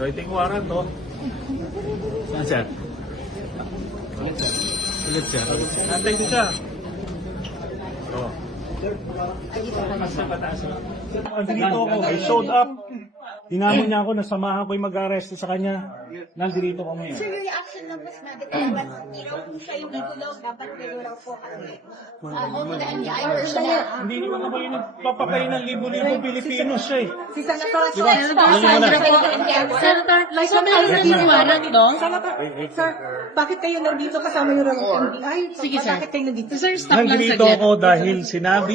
So ito yung warrant, oh. Saan siya? Ulit siya. Antay ko siya. Oh. Nandito ako. I showed up. Tinamon niya ako, nasamahan ko yung mag-arresto sa kanya. Nandito ko ngayon. Sir, yung reaction ng mas nagkakawas, siya yung itulog, dapat niluraw po kasi. Hindi naman ako yung nagpapatay ng libo-libo Pilipino siya eh. Si Senator Senator, like sa mga yung warrant, no? Sir, bakit kayo nandito kasama yung NBI? Sige, sir. Bakit kayo nandito? Sir, stop lang Nandito saglit. ako dahil sinabi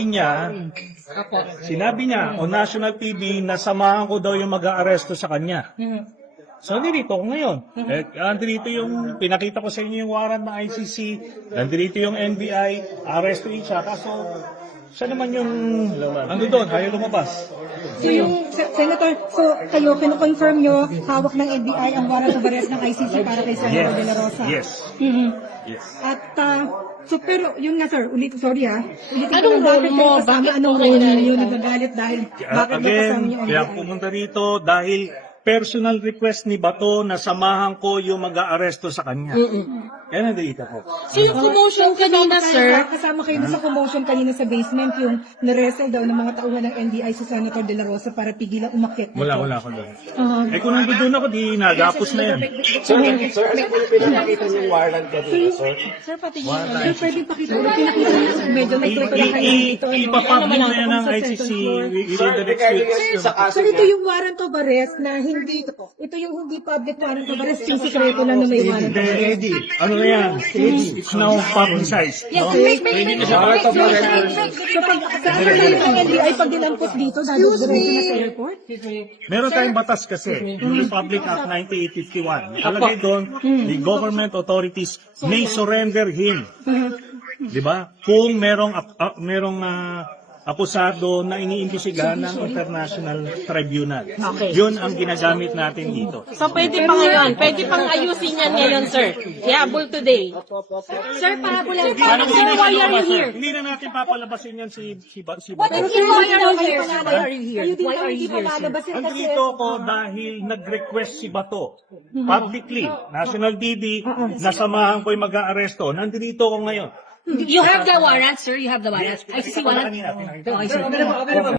niya on national TV na samahan ko daw yung mag-aaresto sa kanya. So, nandito ako ngayon. Nandito yung, pinakita ko sa inyo yung warrant ng ICC, nandito yung NBI, arrestuin siya. Kaso, siya naman yung, ano doon, ayaw lumabas. So yung Senator, so kayo kino-confirm nyo hawak ng NBI ang warrant of arrest ng ICC para kay Senator De La Rosa? Yes. Yes. At so pero yun nga sir, sorry ulitin ko Anong lang, bakit role mo? kayo kasama? Bakit Anong po role kayo ninyo narito? nagagalit dahil bakit ba kasama Again, yung kaya NBI? pumunta rito dahil personal request ni Bato na samahan ko yung mag-aaresto sa kanya. Kaya nandito ako. So yung commotion kanina, sir, Kasama kayo sa commotion kanina sa basement yung naresel daw ng mga tauhan ng NBI sa Senator De La Rosa para pigilan umakyat. Wala ako doon. Kung nandun ako, di nagapos na yan. Sir, pinakita niyo yung warrant kanina, sir. Sir, patingin sir, pwede pakita ko. Pinakita niyo sir, medyo may click lang kayo dito. Ipapublic na yan ng ICC within the next week. Sa kaso Sir, ito niya, yung warrant of arrest na hindi, ito yung hindi public warrant of arrest, yung sikreto lang na may warrant of arrest. Ready. Ano na yan? It's now publicized. No? warrant of arrest. So, pag kasama kayo ng NBI, pag dinampot dito, diretso na sa airport? Meron tayong batas kasi, yung Republic Act 9851. Nakalagay doon, the government authorities may surrender him. Di ba? Kung merong akusado na iniimbestigahan ng International Tribunal. Yun ang ginagamit natin dito. so pwede pa ngayon, pwede pang ayusin yan ngayon, sir. Ihabol today. Sir, pahabol lang. Sir, why are you here? Hindi na natin papalabasin yan si What Bato. is why are you here? Why are you here? Kayo din Why daw are hindi you here, sir? malalabas yan kasi Andito ako dahil nag-request si Bato publicly, national TV, nasamahan ko yung mag-aaresto. Nandito ako ngayon. You have the warrant, sir. You have the warrant. ICC warrant. Kanina, pinakita. Okay, sir.